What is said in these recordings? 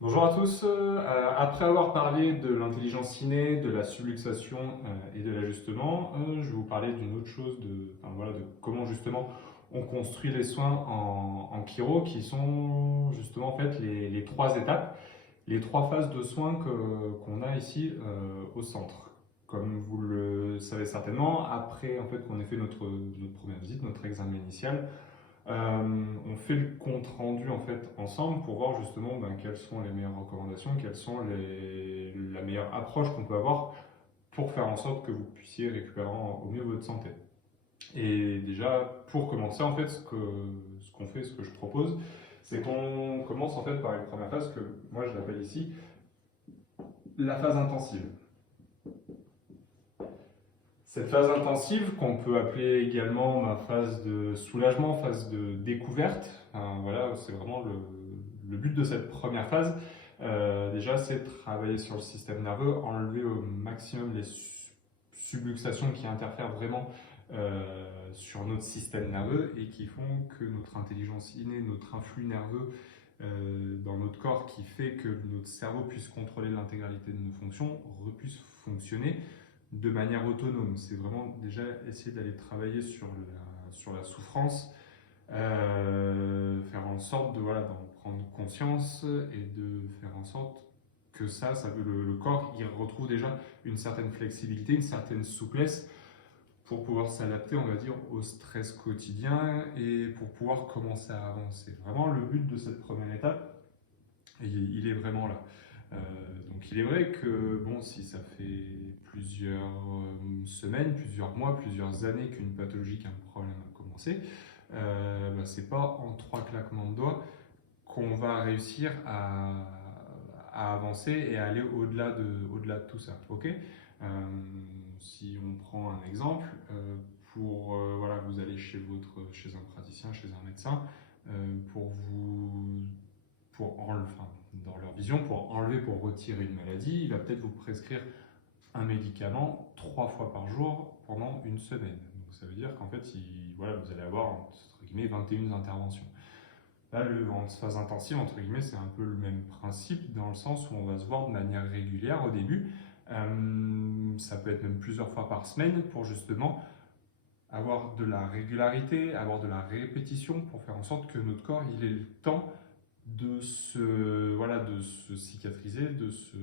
Bonjour à tous. Après avoir parlé de l'intelligence innée, de la subluxation et de l'ajustement, je vais vous parler d'une autre chose, de comment justement on construit les soins en chiro, qui sont justement en fait les trois étapes, les trois phases de soins qu'on a ici au centre. Comme vous le savez certainement, après en fait qu'on ait fait notre première visite, notre examen initial, on fait le compte rendu en fait ensemble pour voir justement quelles sont les meilleures recommandations, quelles sont la meilleure approche qu'on peut avoir pour faire en sorte que vous puissiez récupérer au mieux votre santé. Et déjà, pour commencer, en fait, ce qu'on fait, ce que je propose, c'est qu'on commence en fait par une première phase que moi je l'appelle ici la phase intensive. Cette phase intensive, qu'on peut appeler également ma phase de soulagement, phase de découverte, voilà, c'est vraiment le but de cette première phase. Déjà, c'est de travailler sur le système nerveux, enlever au maximum les subluxations qui interfèrent vraiment sur notre système nerveux et qui font que notre intelligence innée, notre influx nerveux dans notre corps qui fait que notre cerveau puisse contrôler l'intégralité de nos fonctions, puisse fonctionner de manière autonome. C'est vraiment déjà essayer d'aller travailler sur la souffrance, faire en sorte d'en prendre conscience et de faire en sorte que le corps, il retrouve déjà une certaine flexibilité, une certaine souplesse pour pouvoir s'adapter, on va dire, au stress quotidien et pour pouvoir commencer à avancer. Vraiment, le but de cette première étape, il est vraiment là. Euh, donc il est vrai que bon, si ça fait plusieurs semaines, plusieurs mois, plusieurs années qu'une pathologie, qu'un problème a commencé, c'est pas en trois claquements de doigts qu'on va réussir à avancer et à aller au-delà de tout ça. Ok. Si on prend un exemple, voilà, vous allez chez un praticien, chez un médecin, pour vous enfin, dans leur vision, pour enlever, pour retirer une maladie, il va peut-être vous prescrire un médicament 3 fois par jour pendant une semaine. Donc ça veut dire qu'en fait, voilà, vous allez avoir entre guillemets 21 interventions. Là, en phase intensive, entre guillemets, c'est un peu le même principe dans le sens où on va se voir de manière régulière au début. Ça peut être même plusieurs fois par semaine pour justement avoir de la régularité, avoir de la répétition pour faire en sorte que notre corps il ait le temps de se cicatriser, de se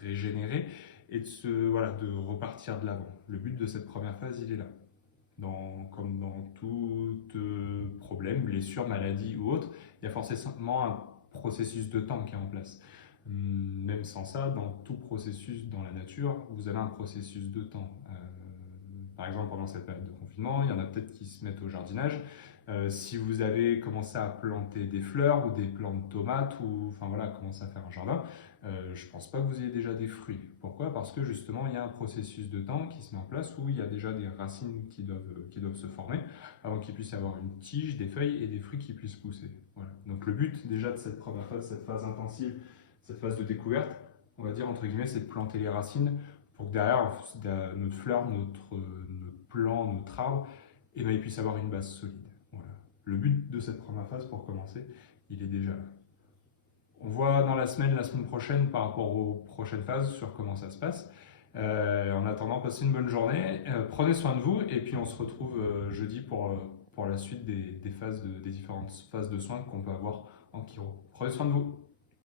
régénérer et de repartir de l'avant. Le but de cette première phase, il est là. Comme dans tout problème, blessure, maladie ou autre, il y a forcément un processus de temps qui est en place. Même sans ça, dans tout processus dans la nature, vous avez un processus de temps. Par exemple, pendant cette période de confinement, il y en a peut-être qui se mettent au jardinage. Si vous avez commencé à planter des fleurs ou des plantes de tomates ou enfin voilà, commencer à faire un jardin, je ne pense pas que vous ayez déjà des fruits. Pourquoi? Parce que justement, il y a un processus de temps qui se met en place où il y a déjà des racines qui doivent se former avant qu'il puisse y avoir une tige, des feuilles et des fruits qui puissent pousser. Voilà. Donc le but déjà de cette première phase, cette phase intensive, cette phase de découverte, on va dire entre guillemets, c'est de planter les racines pour que derrière notre fleur, notre plant, notre arbre, il puisse avoir une base solide. Voilà. Le but de cette première phase, pour commencer, il est déjà là. On voit dans la semaine prochaine, par rapport aux prochaines phases, sur comment ça se passe. En attendant, passez une bonne journée, prenez soin de vous, et puis on se retrouve jeudi pour la suite des différentes phases de soins qu'on peut avoir en chiro. Prenez soin de vous.